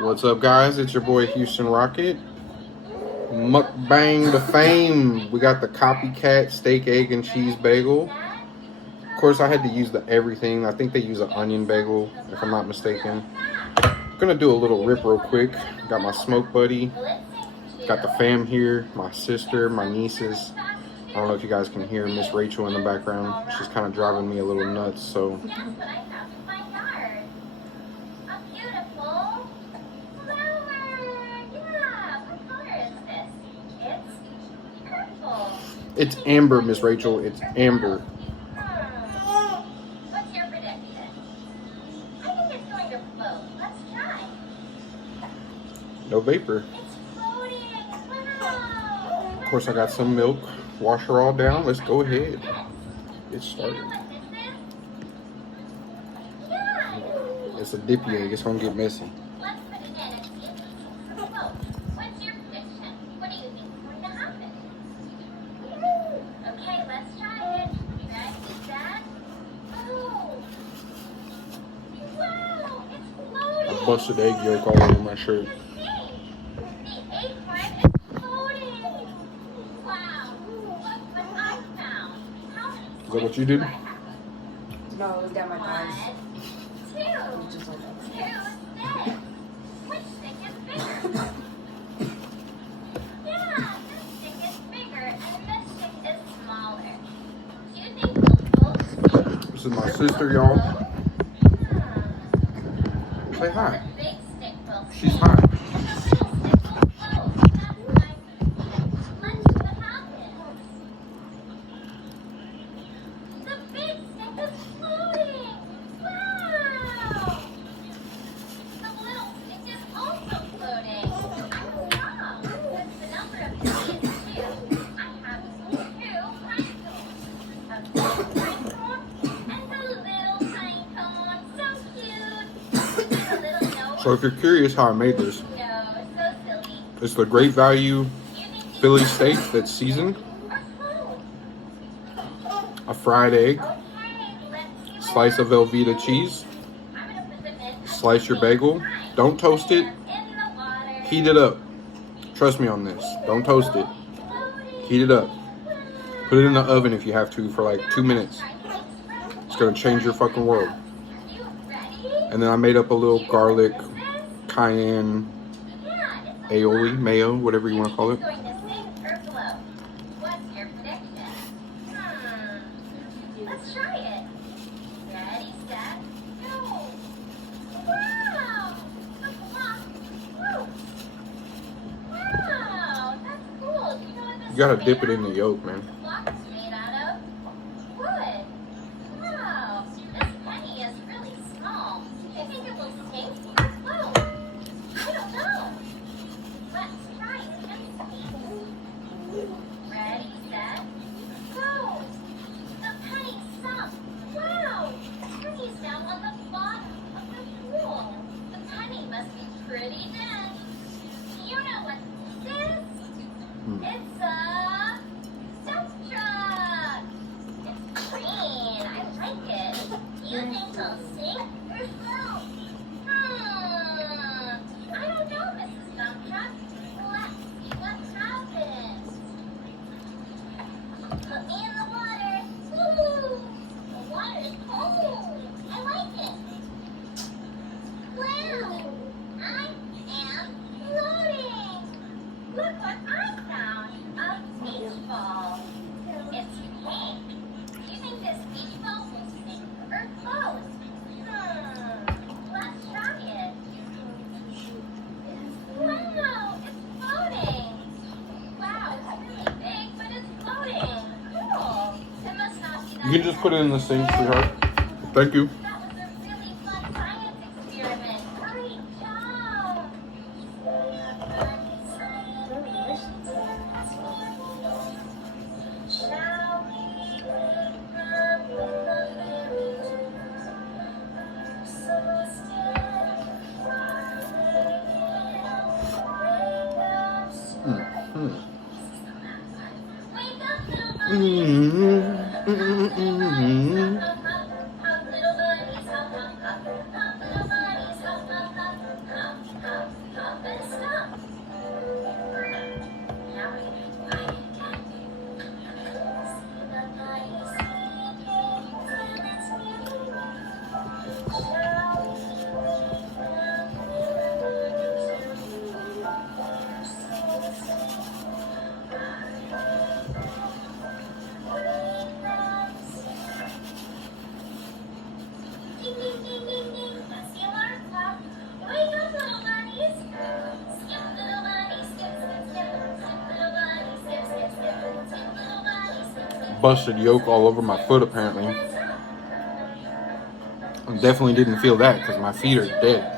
What's up, guys? It's your boy Houston Rocket. Mukbang to fame. We got the Copycat steak, egg, and cheese bagel. Of course, I had to use the everything. I think they use an onion bagel, if I'm not mistaken. I'm gonna do a little rip real quick. Got my smoke buddy. Got the fam here. My sister, my nieces. I don't know if you guys can hear Miss Rachel in the background. She's kind of driving me a little nuts, so. It's amber, Miss Rachel. It's amber. What's your prediction? I think it's going to float. Let's try. No vapor. It's floating. Wow. Of course, I got some milk. Wash her all down. Let's go ahead. Get started. You know what this is? Yeah. It's a dippy egg. It's gonna get messy. Let's put it in and see if it's going to float. What's your prediction? What do you think is going to happen? Okay, let's try it. Ready, set, go. Wow, it's floating. I busted egg yolk all over my shirt. The egg white is floating. Wow, look what I found. How many Is that what you did? do I have? No, it was down my thighs. 1, 2, Just like that. 2 sticks. Which stick is bigger? Yeah, this stick is bigger and this stick is smaller. Do you think they'll both sink? This is my sister, y'all. Say hi. The big stick will She's sink, hot. and the little stick will float. That's what I think. Let's see what happens. The big stick is floating. Wow. The little stick is also floating. Wow. Since the number of three is 2, I have 2 pinecone. A big pinecone and a little pinecone. So cute. A little nose. So if you're curious how I made this, No, so silly. it's the Great Value You think you Philly steak that's seasoned, are cool. a fried egg, Okay, let's see what slice of Velveeta cheese, I'm gonna put them in. slice your bagel. Don't toast it. In the water. Heat it up. Trust me on this. Don't toast it. Heat it up. Put it in the oven if you have to for like 2 minutes. It's gonna change your fucking world. You ready? And then I made up a little garlic, cayenne, Yeah, it's aioli, mayo, whatever you want to call it. going to sink or float. What's your prediction? Let's try it. Ready, set, go. Wow! The block floats. Wow, that's cool. Do you know what this You gotta is dip it made in the out yolk, man. of? The block is made out of wood. Wow, this penny is really small. Do you think it will sink or float? I don't know. Let's try it and see. Ready, set, go. The penny sunk. Wow, the penny's now on the bottom of the pool. The penny must be pretty dead. Do you know what this is? It's a dump truck. It's green. I like it. Do you think it'll sink or float? I don't know, Mrs. Dump Truck. Let's see what happens. Put me in the water. Woo! The water is cold. I like it. Wow! I am floating. Look what I found. A beach ball. It's pink. Do you think this beach ball will sink or float? Let's try it. Wow, it's floating. Wow, it's really big, but it's floating. Cool. It must not be that You can just put it in the sink, sweetheart. Thank you. That was a really fun science experiment. Great job. Shall we wake up in the village? So still, wake up, little bunnies. Hop, little bunnies, hop, hop, hop. Hop, little bunnies, hop, hop, hop. Hop, hop, busted yolk all over my foot apparently. I definitely didn't feel that because my feet are dead.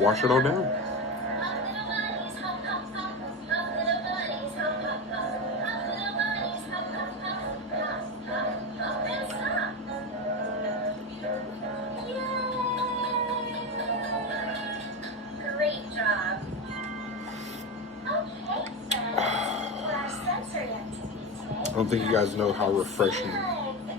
Wash it all down. Great job. Okay, friends. For our sensory activity today, I don't think you guys know how refreshing it's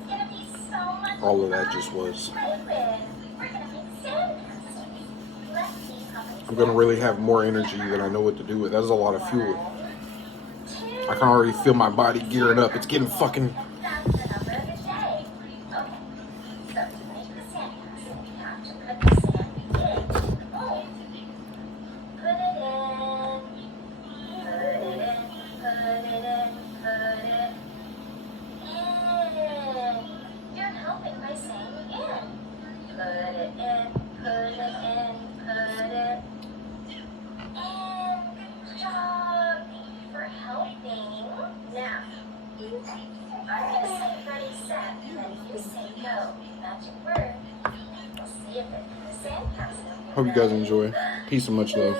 gonna be so much all of that just was. play with. We're gonna make sandcastles. Let's see how many I'm gonna really have more energy than I know what to do with. That's a lot of fuel. I can already feel my body gearing up. It's getting fucking. That's the number of the day. Okay. So to make the sandcastle, we have to put the sand in the bowl. Put it in. Put it in. Put it in. Put it in. You're helping by saying in. Put it in. Put it in. Put it in. Good job. Thank you for helping. Now, I'm gonna say ready, set, and then you say go. Magic word. We'll see if it's the sandcastle. Hope you guys enjoy. Peace and much love.